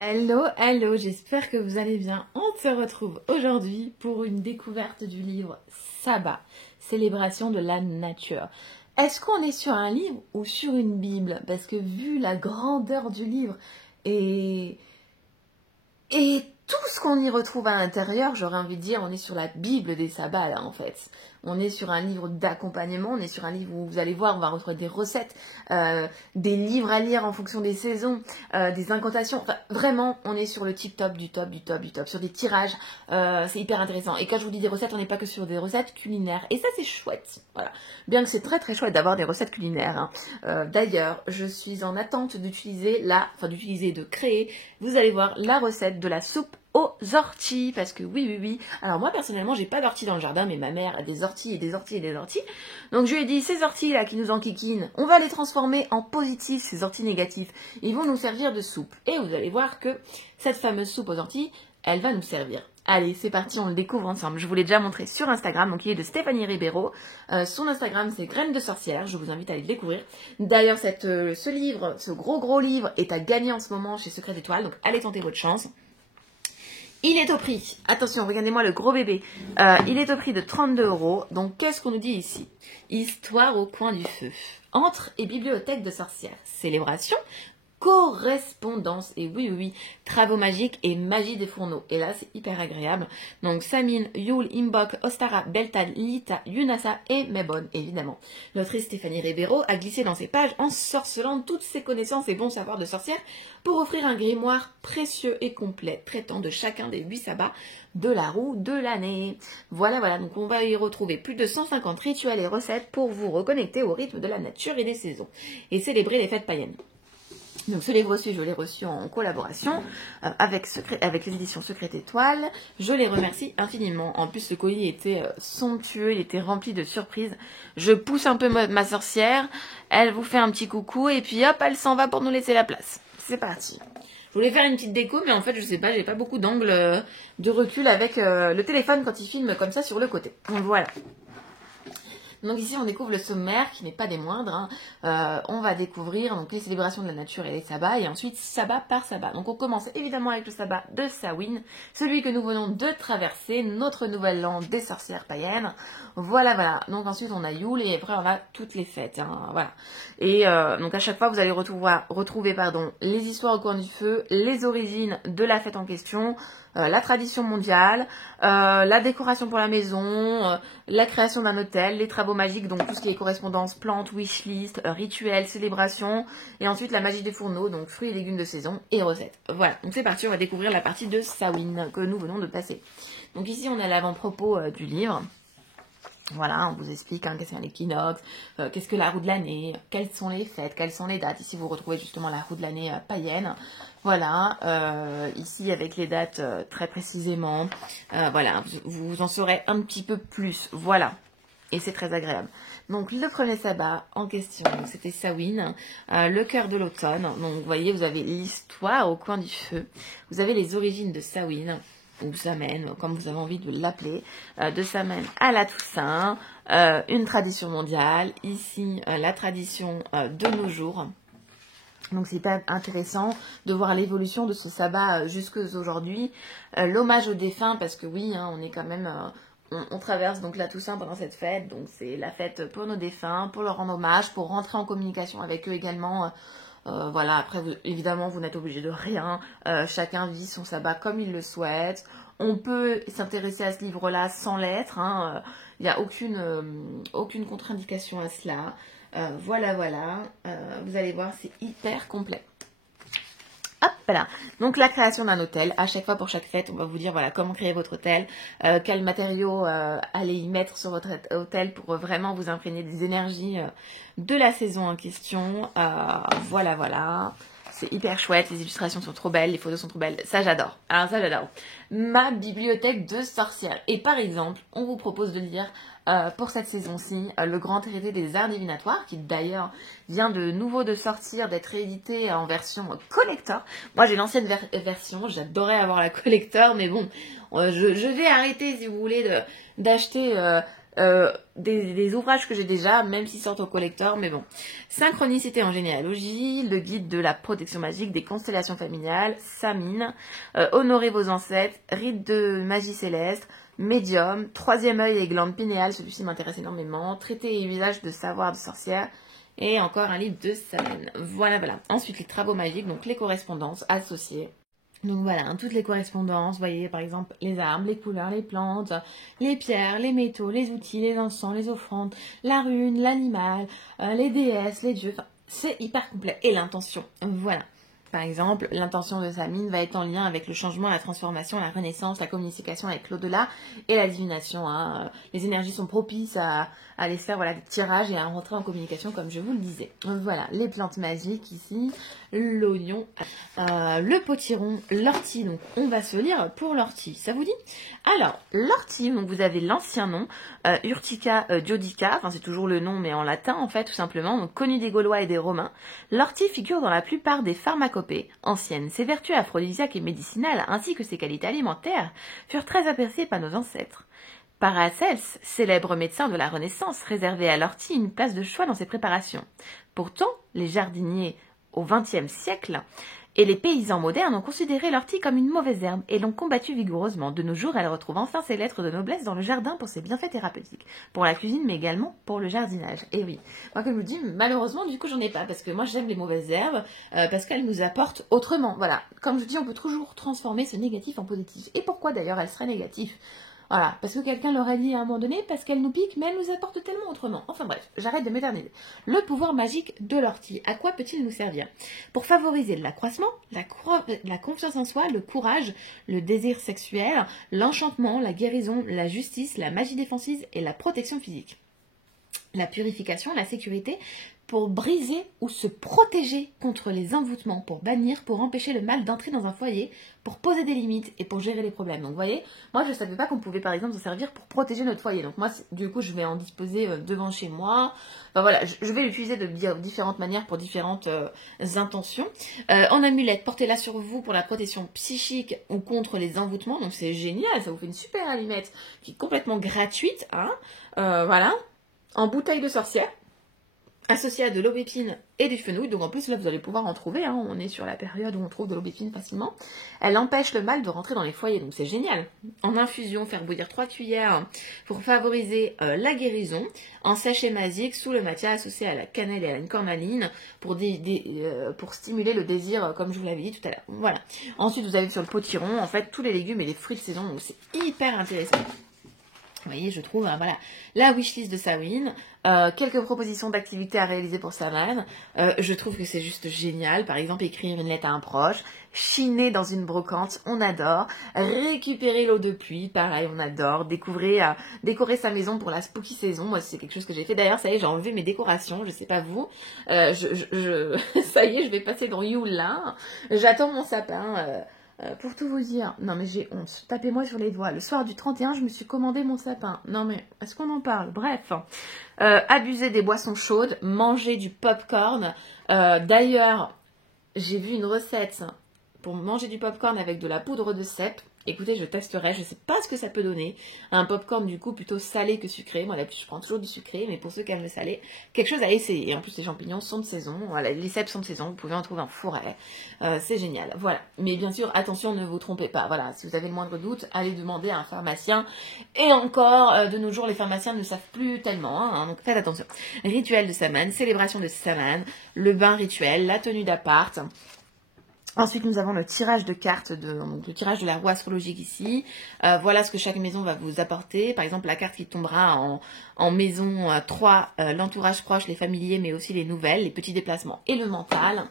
Hello, hello, j'espère que vous allez bien. On se retrouve aujourd'hui pour une découverte du livre Sabbat, célébration de la nature. Est-ce qu'on est sur un livre ou sur une Bible? Parce que vu la grandeur du livre et, et tout ce qu'on y retrouve à l'intérieur, j'aurais envie de dire, on est sur la Bible des sabbats là en fait. On est sur un livre d'accompagnement, on est sur un livre où vous allez voir, on va retrouver des recettes, des livres à lire en fonction des saisons, des incantations. Enfin, vraiment, on est sur le tip top du top du top du top, sur des tirages. C'est hyper intéressant. Et quand je vous dis des recettes, on n'est pas que sur des recettes culinaires. Et ça, c'est chouette. Voilà. Bien que c'est très très chouette d'avoir des recettes culinaires. Hein. D'ailleurs, je suis en attente de créer, vous allez voir, la recette de la soupe aux orties, parce que oui. Alors moi personnellement, j'ai pas d'orties dans le jardin, mais ma mère a des orties et des orties et des orties. Donc je lui ai dit, ces orties là qui nous enquiquinent, on va les transformer en positifs, ces orties négatives. Ils vont nous servir de soupe. Et vous allez voir que cette fameuse soupe aux orties, elle va nous servir. Allez, c'est parti, on le découvre ensemble. Je vous l'ai déjà montré sur Instagram, donc il est de Stéphanie Ribeiro. Son Instagram, c'est Graines de sorcière. Je vous invite à aller le découvrir. D'ailleurs, ce livre, ce gros livre, est à gagner en ce moment chez Secret Étoile, donc allez tenter votre chance. Il est au prix, attention, regardez-moi le gros bébé, il est au prix de 32 €. Donc qu'est-ce qu'on nous dit ici? Histoire au coin du feu. Entre et bibliothèque de sorcières. Célébration, correspondance, et oui, travaux magiques et magie des fourneaux. Et là, c'est hyper agréable. Donc, Samine, Yule, Imbok, Ostara, Beltane, Lita, Yunasa et Mebon, évidemment. L'autrice Stéphanie Ribeiro a glissé dans ses pages ensorcelant toutes ses connaissances et bons savoirs de sorcière pour offrir un grimoire précieux et complet traitant de chacun des 8 sabbats de la roue de l'année. Voilà, donc on va y retrouver plus de 150 rituels et recettes pour vous reconnecter au rythme de la nature et des saisons et célébrer les fêtes païennes. Donc ce livre-ci, je l'ai reçu en collaboration avec les éditions Secret Étoile. Je les remercie infiniment. En plus, ce colis était somptueux, il était rempli de surprises. Je pousse un peu ma sorcière, elle vous fait un petit coucou et puis hop, elle s'en va pour nous laisser la place. C'est parti. Je voulais faire une petite déco, mais en fait, je sais pas, j'ai pas beaucoup d'angle de recul avec le téléphone quand il filme comme ça sur le côté. Donc voilà. Donc ici, on découvre le sommaire, qui n'est pas des moindres. On va découvrir donc les célébrations de la nature et les sabbats, et ensuite sabbat par sabbat. Donc on commence évidemment avec le sabbat de Samhain, celui que nous venons de traverser, notre nouvel an des sorcières païennes. Voilà. Donc ensuite, on a Yule, et après, on a toutes les fêtes. Voilà. Et donc à chaque fois, vous allez retrouver les histoires au coin du feu, les origines de la fête en question, la tradition mondiale, la décoration pour la maison, la création d'un hôtel, les travaux magiques, donc tout ce qui est correspondance, plantes, wishlist, rituels, célébrations, et ensuite la magie des fourneaux, donc fruits et légumes de saison et recettes. Voilà, donc c'est parti, on va découvrir la partie de Samhain que nous venons de passer. Donc ici on a l'avant-propos du livre. Voilà, on vous explique qu'est-ce qu'un équinoxe, qu'est-ce que la roue de l'année, quelles sont les fêtes, quelles sont les dates. Ici, vous retrouvez justement la roue de l'année païenne. Voilà, ici avec les dates très précisément. Voilà, vous en saurez un petit peu plus. Voilà, et c'est très agréable. Donc, le premier sabbat en question, c'était Samhain, le cœur de l'automne. Donc, vous voyez, vous avez l'histoire au coin du feu. Vous avez les origines de Samhain, ou Samhain, comme vous avez envie de l'appeler, de Samhain à la Toussaint, une tradition mondiale, ici la tradition de nos jours. Donc c'est hyper intéressant de voir l'évolution de ce sabbat jusqu'à aujourd'hui, l'hommage aux défunts, parce que oui, on est quand même... on traverse donc la Toussaint pendant cette fête, donc c'est la fête pour nos défunts, pour leur rendre hommage, pour rentrer en communication avec eux également. Voilà, après, évidemment, vous n'êtes obligé de rien. Chacun vit son sabbat comme il le souhaite. On peut s'intéresser à ce livre-là sans lettres. Il n'y a aucune contre-indication à cela. Voilà. Vous allez voir, c'est hyper complet. Hop là. Donc la création d'un hôtel, à chaque fois pour chaque fête, on va vous dire voilà comment créer votre hôtel, quels matériaux allez y mettre sur votre hôtel pour vraiment vous imprégner des énergies de la saison en question. Voilà. C'est hyper chouette, les illustrations sont trop belles, les photos sont trop belles, ça j'adore. Alors ça j'adore. Ma bibliothèque de sorcières. Et par exemple, on vous propose de lire pour cette saison-ci le grand traité des arts divinatoires, qui d'ailleurs vient de nouveau de sortir, d'être réédité en version collector. Moi j'ai l'ancienne version, j'adorais avoir la collector, mais bon, je vais arrêter si vous voulez d'acheter des ouvrages que j'ai déjà, même s'ils sortent au collector, mais bon. Synchronicité en généalogie, le guide de la protection magique des constellations familiales, Samhain, honorer vos ancêtres, rite de magie céleste, médium, troisième œil et glande pinéale, celui-ci m'intéresse énormément, traité et usage de savoir de sorcière, et encore un livre de Samhain. Voilà, voilà. Ensuite, les travaux magiques, donc les correspondances associées. Donc voilà, hein, toutes les correspondances, vous voyez par exemple les arbres, les couleurs, les plantes, les pierres, les métaux, les outils, les encens, les offrandes, la rune, l'animal, les déesses, les dieux, enfin, c'est hyper complet. Et l'intention, voilà. Par exemple, l'intention de Samhain va être en lien avec le changement, la transformation, la renaissance, la communication avec l'au-delà et la divination. Hein. Les énergies sont propices à aller se faire voilà, des tirages et à rentrer en communication comme je vous le disais. Voilà, les plantes magiques ici, l'oignon, le potiron, l'ortie. Donc on va se lire pour l'ortie, ça vous dit? Alors, l'ortie, donc vous avez l'ancien nom, Urtica diodica, enfin c'est toujours le nom mais en latin en fait tout simplement, donc connu des Gaulois et des Romains. L'ortie figure dans la plupart des pharmacopées anciennes. Ses vertus aphrodisiaques et médicinales ainsi que ses qualités alimentaires furent très appréciées par nos ancêtres. Paracels, célèbre médecin de la Renaissance, réservait à l'ortie une place de choix dans ses préparations. Pourtant, les jardiniers au XXe siècle et les paysans modernes ont considéré l'ortie comme une mauvaise herbe et l'ont combattue vigoureusement. De nos jours, elle retrouve enfin ses lettres de noblesse dans le jardin pour ses bienfaits thérapeutiques, pour la cuisine mais également pour le jardinage. Et oui, moi comme je vous dis, malheureusement du coup j'en ai pas parce que moi j'aime les mauvaises herbes parce qu'elles nous apportent autrement. Voilà, comme je dis, on peut toujours transformer ce négatif en positif. Et pourquoi d'ailleurs elle serait négative ? Voilà, parce que quelqu'un l'aurait dit à un moment donné, parce qu'elle nous pique, mais elle nous apporte tellement autrement. Enfin bref, j'arrête de m'éterniser. Le pouvoir magique de l'ortie, à quoi peut-il nous servir? Pour favoriser l'accroissement, la confiance en soi, le courage, le désir sexuel, l'enchantement, la guérison, la justice, la magie défensive et la protection physique. La purification, la sécurité, pour briser ou se protéger contre les envoûtements, pour bannir, pour empêcher le mal d'entrer dans un foyer, pour poser des limites et pour gérer les problèmes. Donc vous voyez, moi je ne savais pas qu'on pouvait par exemple s'en servir pour protéger notre foyer. Donc moi du coup je vais en disposer devant chez moi. Enfin voilà, je vais l'utiliser de différentes manières pour différentes intentions. En amulette, portez-la sur vous pour la protection psychique ou contre les envoûtements. Donc c'est génial, ça vous fait une super allumette qui est complètement gratuite. Hein. Voilà, en bouteille de sorcière, associée à de l'aubépine et du fenouil. Donc en plus là vous allez pouvoir en trouver, hein. On est sur la période où on trouve de l'aubépine facilement. Elle empêche le mal de rentrer dans les foyers, donc c'est génial. En infusion, faire bouillir 3 cuillères pour favoriser la guérison. En sachet magique, sous le matcha associé à la cannelle et à la cornaline pour stimuler le désir, comme je vous l'avais dit tout à l'heure. Voilà. Ensuite vous avez sur le potiron en fait tous les légumes et les fruits de saison, donc c'est hyper intéressant. Vous voyez, je trouve, voilà, la wishlist de Samhain, quelques propositions d'activités à réaliser pour Samhain. Je trouve que c'est juste génial. Par exemple, écrire une lettre à un proche, chiner dans une brocante, on adore. Récupérer l'eau de pluie, pareil, on adore. Décorer sa maison pour la spooky saison. Moi, c'est quelque chose que j'ai fait. D'ailleurs, ça y est, j'ai enlevé mes décorations. Je sais pas vous. Ça y est, je vais passer dans Yule là. J'attends mon sapin. Pour tout vous dire, non mais j'ai honte, tapez-moi sur les doigts. Le soir du 31, je me suis commandé mon sapin. Non mais, est-ce qu'on en parle? Bref, abuser des boissons chaudes, manger du popcorn. D'ailleurs, j'ai vu une recette pour manger du popcorn avec de la poudre de cèpe. Écoutez, je testerai, je ne sais pas ce que ça peut donner. Un popcorn du coup plutôt salé que sucré. Moi d'habitude je prends toujours du sucré, mais pour ceux qui aiment le salé, quelque chose à essayer. Et en plus les champignons sont de saison, voilà, les cèpes sont de saison, vous pouvez en trouver en forêt. C'est génial, voilà. Mais bien sûr, attention, ne vous trompez pas. Voilà, si vous avez le moindre doute, allez demander à un pharmacien. Et encore, de nos jours, les pharmaciens ne savent plus tellement, hein, donc faites attention. Rituel de Samhain, célébration de Samhain, le bain rituel, la tenue d'appart. Ensuite, nous avons le tirage de cartes, donc le tirage de la roue astrologique ici. Voilà ce que chaque maison va vous apporter. Par exemple, la carte qui tombera en maison 3, l'entourage proche, les familiers, mais aussi les nouvelles, les petits déplacements et le mental.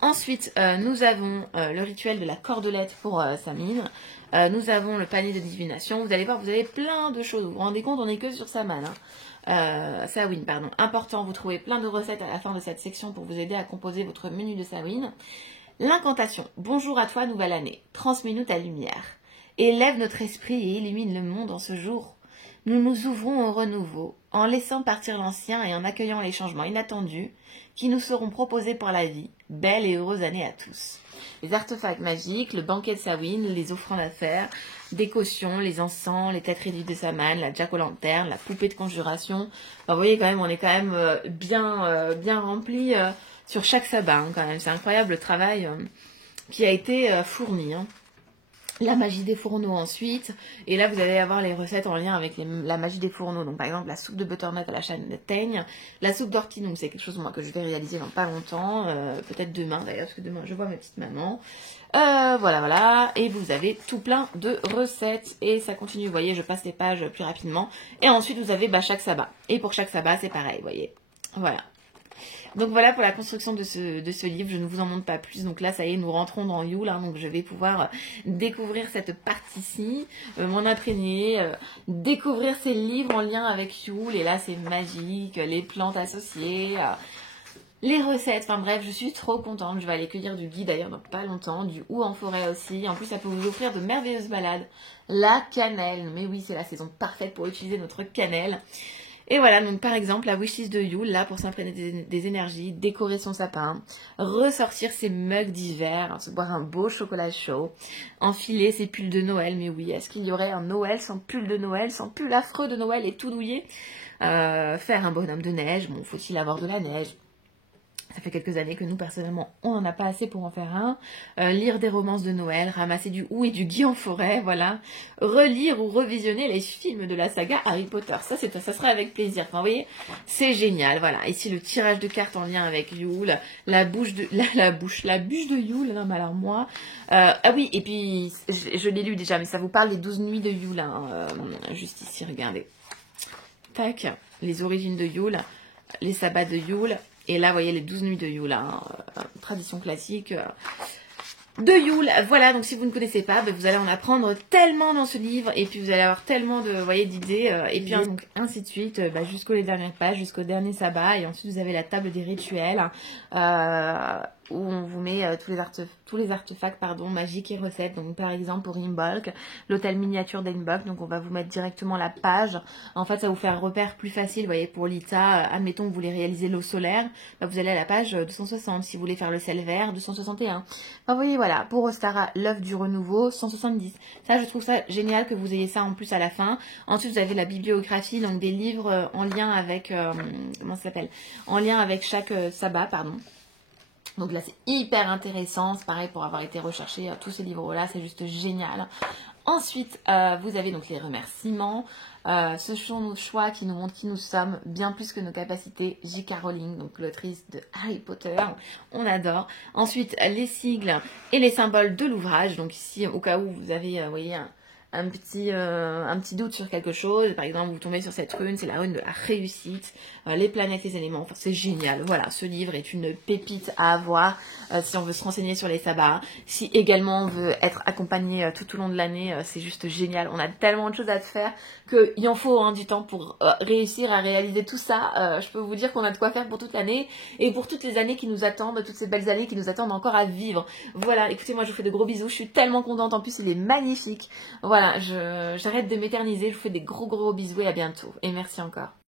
Ensuite, nous avons le rituel de la cordelette pour Samhain. Nous avons le panier de divination. Vous allez voir, vous avez plein de choses. Vous vous rendez compte, on n'est que sur Samhain. Samhain, pardon. Important, vous trouvez plein de recettes à la fin de cette section pour vous aider à composer votre menu de Samhain. L'incantation. Bonjour à toi, nouvelle année. Transmets-nous ta lumière. Élève notre esprit et illumine le monde en ce jour. nous nous ouvrons au renouveau, en laissant partir l'ancien et en accueillant les changements inattendus qui nous seront proposés pour la vie. Belle et heureuse année à tous. Les artefacts magiques, le banquet de Samhain, les offrandes à faire, des cautions, les encens, les têtes réduites de Samhain, la jack-o'-lanterne, la poupée de conjuration. Enfin, vous voyez quand même, on est quand même bien rempli sur chaque sabbat. Hein, quand même, c'est incroyable le travail qui a été fourni. Hein. La magie des fourneaux ensuite, et là vous allez avoir les recettes en lien avec la magie des fourneaux, donc par exemple la soupe de butternut à la châtaigne, la soupe d'ortie, donc c'est quelque chose moi que je vais réaliser dans pas longtemps, peut-être demain d'ailleurs, parce que demain je vois ma petite maman, voilà, et vous avez tout plein de recettes, et ça continue, vous voyez, je passe les pages plus rapidement, et ensuite vous avez chaque sabbat, et pour chaque sabbat c'est pareil, vous voyez, voilà. Donc voilà pour la construction de ce livre, je ne vous en montre pas plus. Donc là, ça y est, nous rentrons dans Yule, hein, donc je vais pouvoir découvrir cette partie-ci, m'en imprégner, découvrir ces livres en lien avec Yule. Et là, c'est magique, les plantes associées, les recettes, enfin bref, je suis trop contente. Je vais aller cueillir du gui d'ailleurs dans pas longtemps, du hou en forêt aussi. En plus, ça peut vous offrir de merveilleuses balades. La cannelle, mais oui, c'est la saison parfaite pour utiliser notre cannelle. Et voilà, donc par exemple, la wishlist de Yule, là, pour s'imprégner des énergies, décorer son sapin, ressortir ses mugs d'hiver, se boire un beau chocolat chaud, enfiler ses pulls de Noël, mais oui, est-ce qu'il y aurait un Noël sans pull de Noël, sans pull affreux de Noël et tout douillet, faire un bonhomme de neige, bon, faut-il avoir de la neige? Ça fait quelques années que nous, personnellement, on n'en a pas assez pour en faire un. Lire des romances de Noël, ramasser du hou et du gui en forêt, voilà. Relire ou revisionner les films de la saga Harry Potter. Ça sera avec plaisir. Enfin, vous voyez, c'est génial, voilà. Ici, le tirage de cartes en lien avec Yule, la bûche de Yule, non, mais alors moi... ah oui, et puis, je l'ai lu déjà, mais ça vous parle des 12 nuits de Yule, hein, juste ici, regardez. Tac, les origines de Yule, les sabbats de Yule... Et là, vous voyez les 12 nuits de Yule, hein, tradition classique de Yule. Voilà, donc si vous ne connaissez pas, vous allez en apprendre tellement dans ce livre. Et puis vous allez avoir tellement d'idées. Et puis donc, ainsi de suite, jusqu'aux dernières pages, jusqu'au dernier sabbat. Et ensuite, vous avez la table des rituels. Où on vous met tous les artefacts magiques et recettes. Donc par exemple pour Imbolc, l'hôtel miniature d'Imbolc, donc on va vous mettre directement la page. En fait ça vous fait un repère plus facile, vous voyez, pour l'Ita, admettons que vous voulez réaliser l'eau solaire, vous allez à la page 260, si vous voulez faire le sel vert, 261. Enfin vous voyez, voilà, pour Ostara, l'œuf du renouveau, 170. Ça je trouve ça génial que vous ayez ça en plus à la fin. Ensuite vous avez la bibliographie, donc des livres en lien avec, comment ça s'appelle, en lien avec chaque sabbat, pardon. Donc là, c'est hyper intéressant. C'est pareil pour avoir été recherché. Tous ces livres-là, c'est juste génial. Ensuite, vous avez donc les remerciements. Ce sont nos choix qui nous montrent qui nous sommes, bien plus que nos capacités. J.K. Rowling, donc l'autrice de Harry Potter. On adore. Ensuite, les sigles et les symboles de l'ouvrage. Donc ici, au cas où vous avez, vous voyez, un petit doute sur quelque chose, par exemple vous tombez sur cette rune, c'est la rune de la réussite, les planètes, les éléments, enfin c'est génial, voilà, ce livre est une pépite à avoir si on veut se renseigner sur les sabbats, si également on veut être accompagné tout au long de l'année, c'est juste génial, on a tellement de choses à faire qu'il en faut du temps pour réussir à réaliser tout ça, je peux vous dire qu'on a de quoi faire pour toute l'année, et pour toutes les années qui nous attendent, toutes ces belles années qui nous attendent encore à vivre, voilà, écoutez, moi je vous fais de gros bisous, je suis tellement contente, en plus il est magnifique, voilà, j'arrête de m'éterniser, je vous fais des gros bisous et à bientôt. Et merci encore.